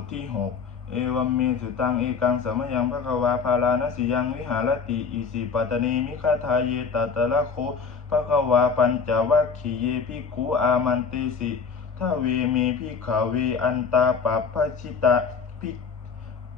ทที่หกเอวัมเมสุตังเอกังสมยังภควาภาลานสิยังวิหารติอิสิปัตตเนมิคาทาเยตัตละโคภควาปัญจวัคคีเยภิกขุอามันเตสิทาเวเมพิขเวอันตาปัปพชิตะพิ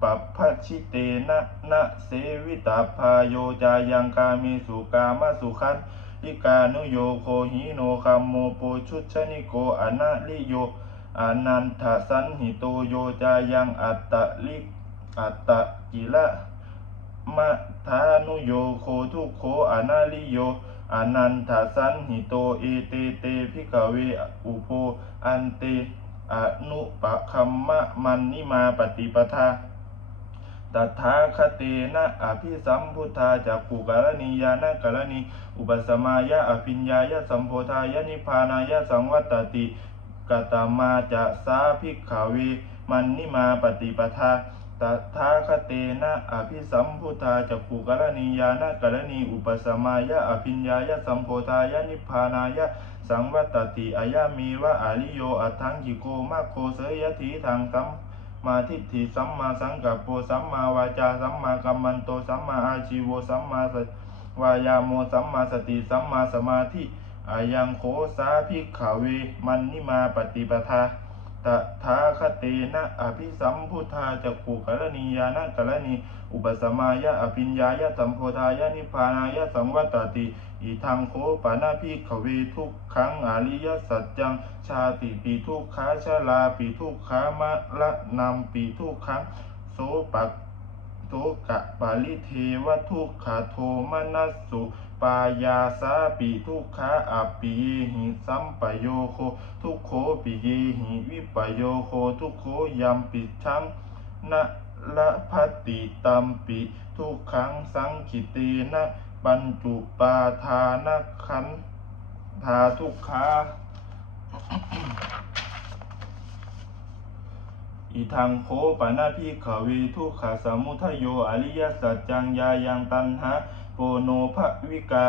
ปัปพชิเตนะนะเสวิตาพาโยจายังกามิสุกามสุขันลิกานุโยโคหิโนคัมโมโปชุชนิโกอนะลิโย อนันทสันหิโตโยจายังอัตตะลิอัตตะกิละมะทานุโยโคทุโคอนาลิโยอนันทสันหิโตเอเตเตพิกเวอุโพอันเตอนุปะคัมมะมันนิมาปฏิปทาตถาคเตนะอภิสัมพุทธาจากกุกรณียานกรณี อุปสมายะอภิญญายะสัมโพธายะนิพพานายะสังวัตติ กตมาจะสาภิกขเวมันนิมาปฏิปทาตถาคเตนะอภิสัมพุทธาจักขุกรณียานกรณีอุปสมายะอภิญญายะสัมโพธายะนิพพานายะสังวัตติอายามีวะอาลิโยอัทังกิโกมาโคเสยทีทางสัมมาทิฏฐิสัมมาสังกัปโปสัมมาวาจาสัมมากัมมันโตสัมมาอาชีโวสัมมาสวายาโมสัมมาสติสัมมาสมาธิ อายังโคสาภิกขเวมันนิมาปฏิปทาตถาคเตนะอภิสัมพุทธาจักขุกรณียานกรณีอุปสมายะอภิญญายะสัมโพธายะนิพพานายะสังวัตติอีทางโคปานาภิกขเวทุกขังอริยสัจจังชาติปีทุกขาชาลาปีทุกขามะละนำปีทุกขังโสปักโตกะปาลิเทวทุกขาโทมนัสสุ ปายาสาปิทุกขาอัปปิเยหิสัมปโยโค ทุกโคปิเยหิวิปโยโค ทุกโคยัมปิชังนะละพัติตัมปิ ทุกขังสังขิเตนะปัญจุปาทานะขันธาทุกขาอีทางโคปานาพิขเวทุกขาสมุทโยอริยสัจจังยายังตันหา โปโนภวิกา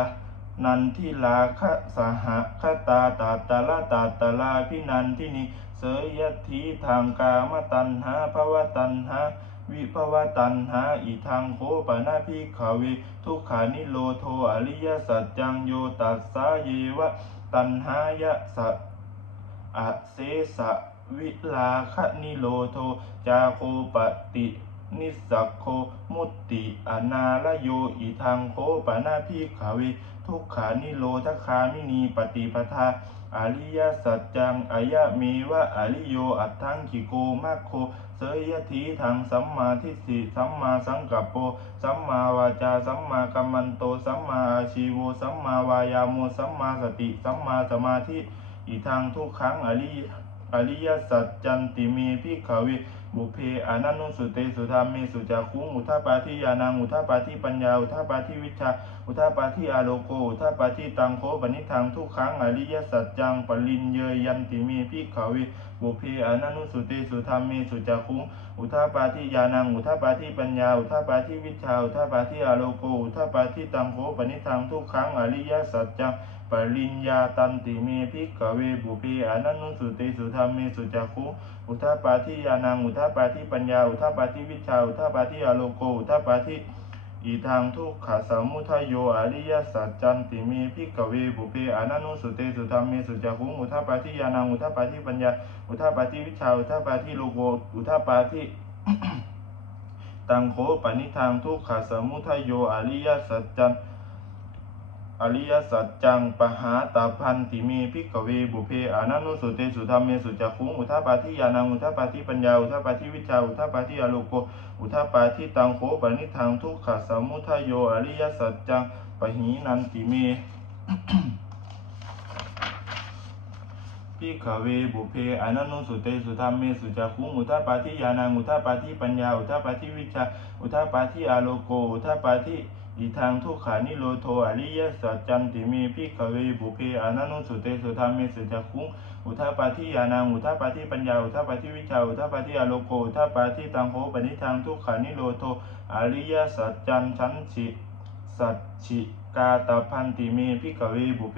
นันทิลาคะสหคตาตาตาลาตาตาลาพินันทินิเสยยทีทางกามตันหาภวตันหาวิภวตันหาอีทางโคปนาพิขเวทุกขานิโลโทอริยสัจจังโยตัสสาเยวะตันหายะสัอเสสะวิลาคะนิโลโทจาโคปติ นิสักโคมุตติอนาลโยอีทางโคปนาพิขเว ทุกขานิโรธคามินีปฏิปทาอริยสัจจังอายะเมวะอริโยอัตถังกิโกมัคโคเสยยทีทางสัมมาทิฏฐิสัมมาสังกัปโป สัมมาวาจา สัมมากัมมันโต สัมมาอาชีโว สัมมาวายาโมสัมมาสติ สัมมาสมาธิ อีทางทุกขังอริอริยสัจจันติเมพิขเว บุพเพอานันนุสุเตสุธรรมเมสุจักขุงอุทาปาทิยานังอุทาปาทิปัญญาอุทาปาทิวิชา อุทาปาทิอาโลโกอุทาปาทิตังโคปนิทังทุกขังอริยสัจจังปรินเยยันติเมพิขเวบุพเพอานันนุสุเตสุธรรมเมสุจักขุงอุทาปาทิยานังอุทาปาทิปัญญาอุทาปาทิวิชาอุทาปาทิอาโลโกอุทาปาทิตังโคปนิทังทุกขังอริยสัจจัง ปริญญาตันติเมพิกเวบุเพอนันนุสุเตสุธรรมเมสุจักขุอุทาปาทิยานังอุทาปาทิปัญญา อุทาปาทิวิชา อุทาปาทิอโลโก อุทาปาทิอีทางทุกขสมุทโยอริยสัจจันติเมพิกเวบุเพอนันนุสุเตสุธรรมเมสุจักขุอุทาปาทิยานังอุทาปาทิปัญญา อุทาปาทิวิชา อุทาปาทิโลโก อุทาปาทิตังโคปนิทางทุกขสมุทโยอริยสัจจัน อริยสัจจังปหาตาพันติเมพิกเวบุเพอานันนุสุเตสุธรรมเมสุจักขุงอุทาปาทิยานังอุทาปาทิปัญญาอุทาปาทิวิชาอุทาปาทิอโลโกอุทาปาทิตังโคปนิทางทุกขสมุทโยอริยสัจจังปหีนันติเมพิขเวบุเพอนันนุสุเตสุธรรมเมสุจักขุงอุทาปาทิยานังอุทาปาทิปัญญาอุทาปาทิวิชาอุทาปาทิอาโลโกอุทาปาทิ อีทางทุกขานิโรโทอริยสัจจันติเมพิขเวบุเพอนันนุสุเตสุธรรมเมสุจักขุงอุทาปาทิยานังอุทาปาทิปัญญาอุทาปาทิวิชาอุทาปาทิอโลโกอุทาปาทิตังโหปนิทางทุกขานิโรโทอริยสัจจันชันฉิสัจฉิกาตพันติเมพิกเวบุเพ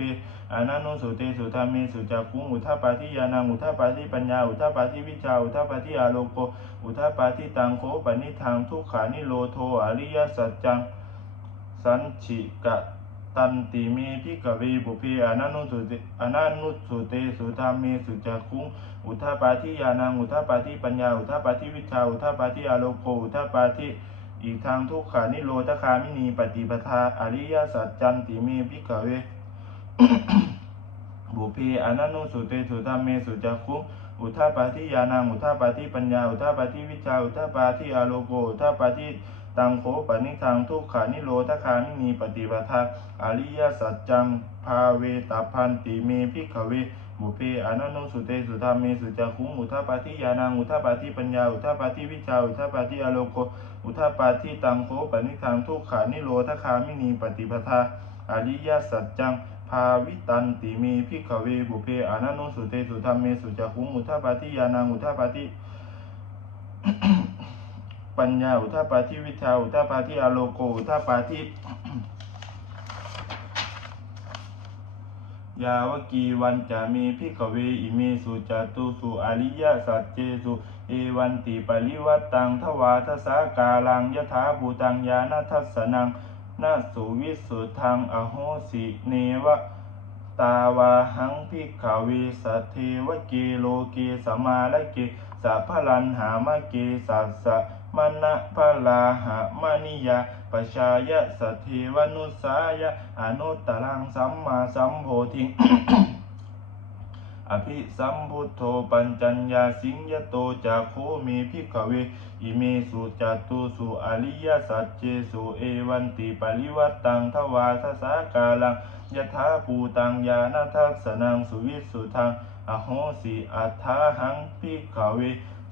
อานานุสุเตสุธรรมเมสุจักขุงอุทาปาทิยานังอุทาปาทิปัญญาอุทาปาทิวิชาอุทาปาทิอโลโกอุทาปาทิตังโคปนิทังทุกขานิโรโทอริยสัจจัง สันฉิกะตันติเมพิกเวบุเพอนานุสุเตอนานุสุเตสุธรรมเมสุจักขุงอุทาปาทิยานังอุทาปาทิปัญญาอุทาปาทิวิชาอุทาปาทิอาโลโกอุทาปาทิอีกทางทุกขานิโรธคามินีปฏิปทาอริยสัจจันติเมพิกเวบุเพอนันนุสุเตสุธรรมเมสุจักขุงอุทาปาทิยานังอุทาปาทิปัญญาอุทาปาทิวิชาอุทาปาทิอาโลโกอุทาปาทิ ตังโขปนิทังทุกขานิโรธคามินีปฏิปทาอริยสัจจังภาเวตาพันติเมพิกเวบุเพอนันนุสุเตสุธรรมเมสุจักขุอุทาปาทิยานังอุทาปาทิปัญญาอุทาปาทิวิชาอุทาปาทิอโลโกอุทาปาทิตังโขปนิทังทุกขานิโรธคามินีปฏิปทาอริยสัจจังภาวิตันติเมพิกเวบุเพอานันนสุเตสุธรรมเมสุจักขุงอุทาปาทิยานังอุทาปาทิ ปัญญาอุทาปาทิวิชาอุทาปาทิอโลโกอุทาปาทิยาวกีวันจามีพิกเวอิเมสุจตุสุอริยสัจเจสุเอวันติปริวัตตังทวาทสากาลังยถาภูตังญาณทัสสนังนาสุวิสุทังอโหสิเนวะตาวาหังพิกขเวสัทเทวะเกโลเกสมาละเกสัพพลันหามะเกสัสสะ มณะพลาหะมณิยาปชายะสัทเทวนุสายะอนุตตรังสัมมาสัมโพธิอภิสัมพุทโธปัญจัญญาสิงยโตจาโคเมพิกเวอิเมสุจตุสุอริยสัจเจสุเอวันติปริวัตตังทวาทสากาลังยถาภูตังญาณทัสสนังสุวิสุทังอโหสิอัฏฐาหังพิกเว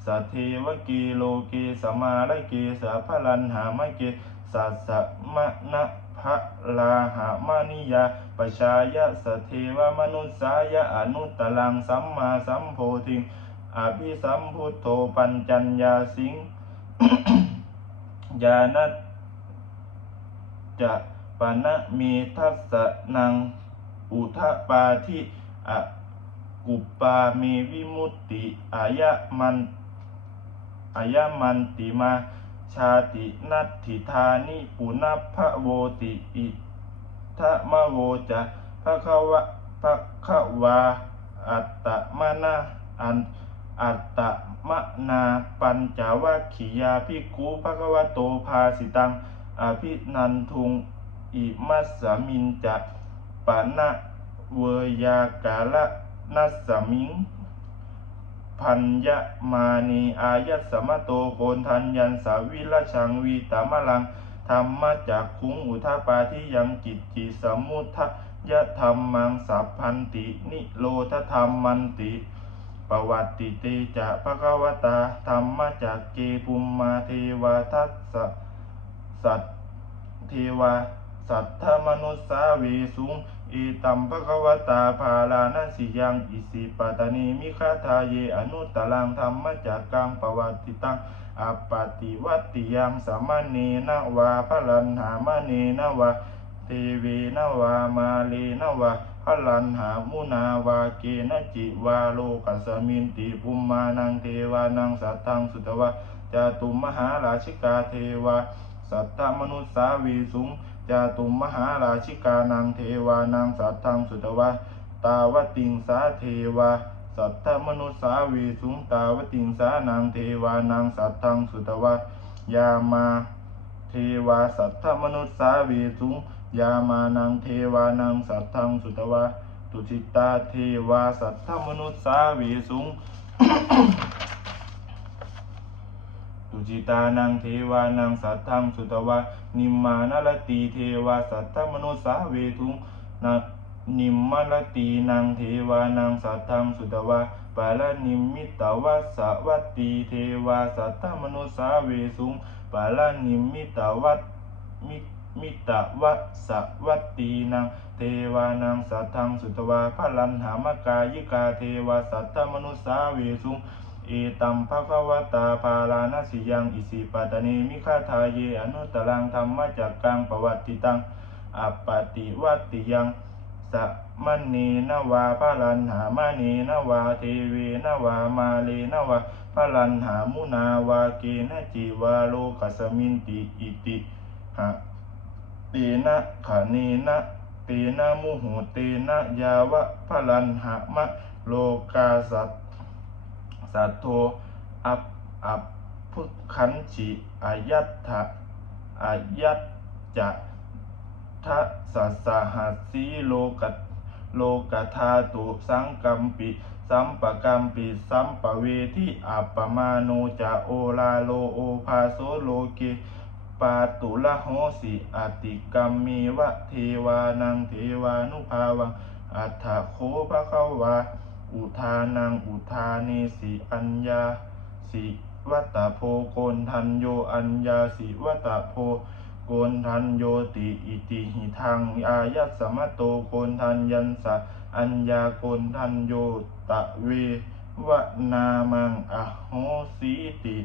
สัทเทวกีโลเกสมาลเกสัพพลันหามะเกสัสมะนะพะลาหามานิยาปชายะสทเทวมนุสายะอนุตตรังสัมมาสัมโพธิงอภิสัมพุทโธปัญจัญญาสิงญาณจะปณะเมทัสสนังอุทปาทิอกุปปาเมวิมุตติอายะมัน ยะมันติมาชาตินัตถิธานิปุณพะโวติอิทะมะโวจะภะคะวะภะคะวาอัตตมนะอันอัตตมะนาปัญจวัคคียาภิกขุภะคะวะโตภาสิตังอภินันทุงอิมัสสมินจะปะนะเวยากาละนัสสมิง พัญญมานีอายัสมะโตโกนทันยันสาวิลชังวีตามะลังธรรมจากคุงอุทาปาทิยังกิจจิสมุทะยะธรรมังสัพพันตินิโรธธรรมมันติปวัติเตจะภะคะวตาธรรมจากเกปุมมาเทวทัสสะสัตเทวาสัทธมนุสสาเวสุง อิตัมภะควตาภาลานาสิยังอิสิปตานีมิคาทาเยอนุตตรังธรรมจากกังปวัตติตังอปติวัติยังสามเนนวาพลันหามเนนวาเทเวนวามาเลนวาพลันหามุนาวาเกนจิวาโลกัสมินติภุมมานังเทวานังสัตตังสุตวะจตุมมหาราชิกาเทวาสัตตมนุสสาวีสุง จาตุมมหาราชิกานังเทวานังสัตตังสุตวะตาวติงสาเทวาสัตตมนุสาวีสุงตาวติงสานังเทวานังสัตตังสุตวะยามาเทวาสัทธมนุสาเวสุงยามานังเทวานังสัทธังสุตวะตุจิตาเทวาสัทธมนุสาเวสุง ตุจิตานังเทวานังสัทธังสุตวะนิมมานลตีเทวาสัทธมนุสสาเวทุงนะนิมมลตีนังเทวานังสัทธังสุตวะปาลนิมมิตวัสสวัตตีเทวาสัทธมนุสสาเวสุงปาลานิมิตาวัตมิมิตาวัสสวัตตีนังเทวานังสัทธังสุตวาพลันหามกายิกาเทวาสัทธมนุสสาเวสุง อิตัมภะคะวตาภาลานาสิยังอิสิปตานีมิคาทาเยอนุตตรังธรรมจักกังปวัตติตังอัปปติวัตติยังสัมมณีนวาพลันหามณีนวาเทเวนวามาเลนวาพลันหามุนาวาเกนจีวาโลกสมินติอิติหะเตนะขะเนนะเตนะมุหุเตนะยาวะพลันหามะโลกาสัต สัตโทอัปอัปพุคันจิอายัตถะอายัตจะทัสสะสหัสสีโลกโลกธาตุสังกัมปิ สัมปกัมปิสัมปเวทิอัปปมาโนจะโอลาโลโอภาโสโลเกปาตุละโหสิอติกัมมีวะเทวานังเทวานุภาวังอัฏฐโคภะคะวา อุทานังอุทานีสิอัญญาสิวัตตโพโกนทันโยอัญญาสิวัตตโพโกนทันโยติอิติหิทังอายัสสมะโตโกนทันยันสะอัญญาโกนทันโยตะเววนามังอโหสีติ